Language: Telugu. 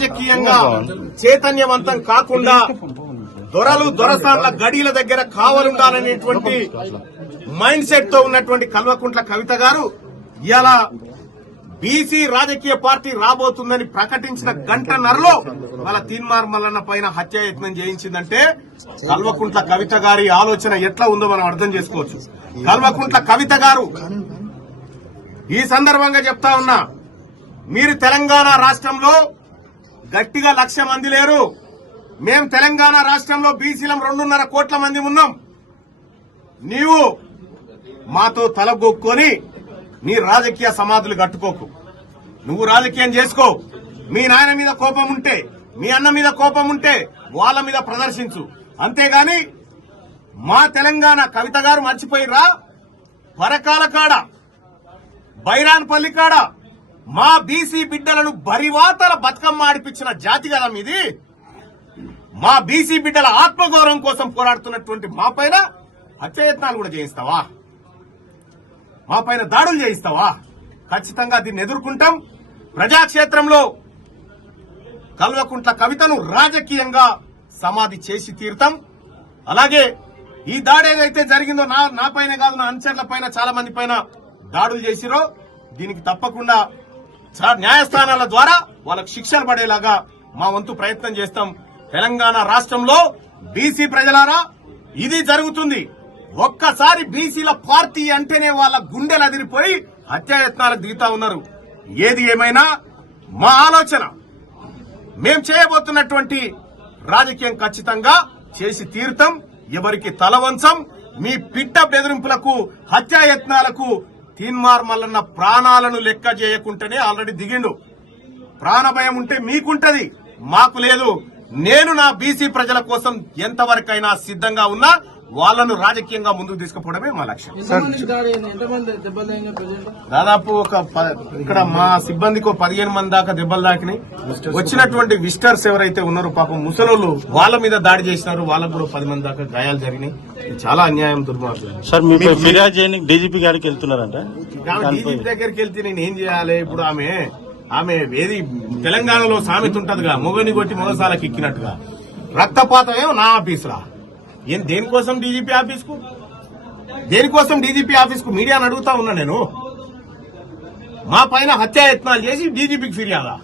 రాజకీయంగా చైతన్యవంతం కాకుండా దొరలు దొరసాన్ల గడిల దగ్గర కావలుండాలనేటువంటి మైండ్ సెట్ తో ఉన్నటువంటి కల్వకుంట్ల కవిత గారు ఇలా బీసీ రాజకీయ పార్టీ రాబోతుందని ప్రకటించిన గంటన్నరలో వాళ్ళ తీన్మార్ మల్లన్న పైన హత్యాయత్నం చేయించిందంటే కల్వకుంట్ల కవిత గారి ఆలోచన ఎట్లా ఉందో మనం అర్థం చేసుకోవచ్చు. కల్వకుంట్ల కవిత గారు ఈ సందర్భంగా చెప్తా ఉన్నా, మీరు తెలంగాణ రాష్ట్రంలో గట్టిగా 1,00,000 మంది లేరు. మేం తెలంగాణ రాష్ట్రంలో బీసీలం 2.5 కోట్ల మంది ఉన్నాం. నీవు మాతో తలగొక్కొని నీ రాజకీయ సమాధులు కట్టుకోకు. నువ్వు రాజకీయం చేసుకో. మీ నాయన మీద కోపం ఉంటే, మీ అన్న మీద కోపం ఉంటే వాళ్ళ మీద ప్రదర్శించు. అంతేగాని మా తెలంగాణ కవిత గారు మర్చిపోయిరా, పరకాల కాడ బైరాన్పల్లి కాడ మా బీసీ బిడ్డలను బరివాతల బతుకమ్మ ఆడిపించిన జాతి కదా మీది. మా బీసీ బిడ్డల ఆత్మగౌరవం కోసం పోరాడుతున్నటువంటి మా పైన హత్యాయత్నాలు కూడా చేయిస్తావా? మా పైన దాడులు చేయిస్తావా? ఖచ్చితంగా దీన్ని ఎదుర్కొంటాం. ప్రజాక్షేత్రంలో కల్వకుంట్ల కవితను రాజకీయంగా సమాధి చేసి తీరుతాం. అలాగే ఈ దాడి ఏదైతే జరిగిందో నా పైన కాదు, నా అనుచరుల పైన, చాలా మంది పైన దాడులు చేసిరో దీనికి తప్పకుండా న్యాయస్థానాల ద్వారా వాళ్ళకు శిక్షలు పడేలాగా మా వంతు ప్రయత్నం చేస్తాం. తెలంగాణ రాష్ట్రంలో బీసీ ప్రజలారా ఇది జరుగుతుంది. ఒక్కసారి బీసీల పార్టీ అంటేనే వాళ్ళ గుండెలు అదిరిపోయి హత్యాయత్నాలకు దిగుతా ఉన్నారు. ఏది ఏమైనా మా ఆలోచన, మేం చేయబోతున్నటువంటి రాజకీయం ఖచ్చితంగా చేసి తీరుతాం. ఎవరికి తల వంచం. మీ పిట్ట బెదిరింపులకు, హత్యాయత్నాలకు తీన్మార్ మల్లన్న ప్రాణాలను లెక్క చేయకుంటేనే ఆల్రెడీ దిగిండు. ప్రాణభయం ఉంటే మీకుంటది, మాకు లేదు. నేను నా బీసీ ప్రజల కోసం ఎంతవరకైనా సిద్ధంగా ఉన్నా. వాళ్లను రాజకీయంగా ముందుకు తీసుకుపోవడమే మా లక్ష్యం. దాదాపు ఇక్కడ మా సిబ్బందికి 15 మంది దాకా దెబ్బలు తాకినాయి. వచ్చినటువంటి విజిటర్స్ ఎవరైతే ఉన్నారో పాపం ముసలోళ్ళు, వాళ్ళ మీద దాడి చేసినారు. వాళ్ళకు కూడా 10 మంది దాకా గాయాలు జరిగినాయి. చాలా అన్యాయం, దుర్మార్గం. సార్ మీరు ఫిర్యాదు చేయడానికి డీజీపీ గారికి వెళ్తున్నారంట. డీజీపీ దగ్గరికి వెళ్తే నేను ఏం చేయాలి? ఇప్పుడు ఆమె ఏది తెలంగాణలో సామెత ఉంటదిగా, మొగని కొట్టి మొగసాలకు ఎక్కినట్టుగా. రక్తపాతం ఏమో నా ఆఫీసురా. దేనికోసం డీజీపీ ఆఫీస్ కు మీడియాను అడుగుతా ఉన్నా నేను. మా పైన హత్యాయత్నాలు చేసి డీజీపీకి ఫిర్యాదా?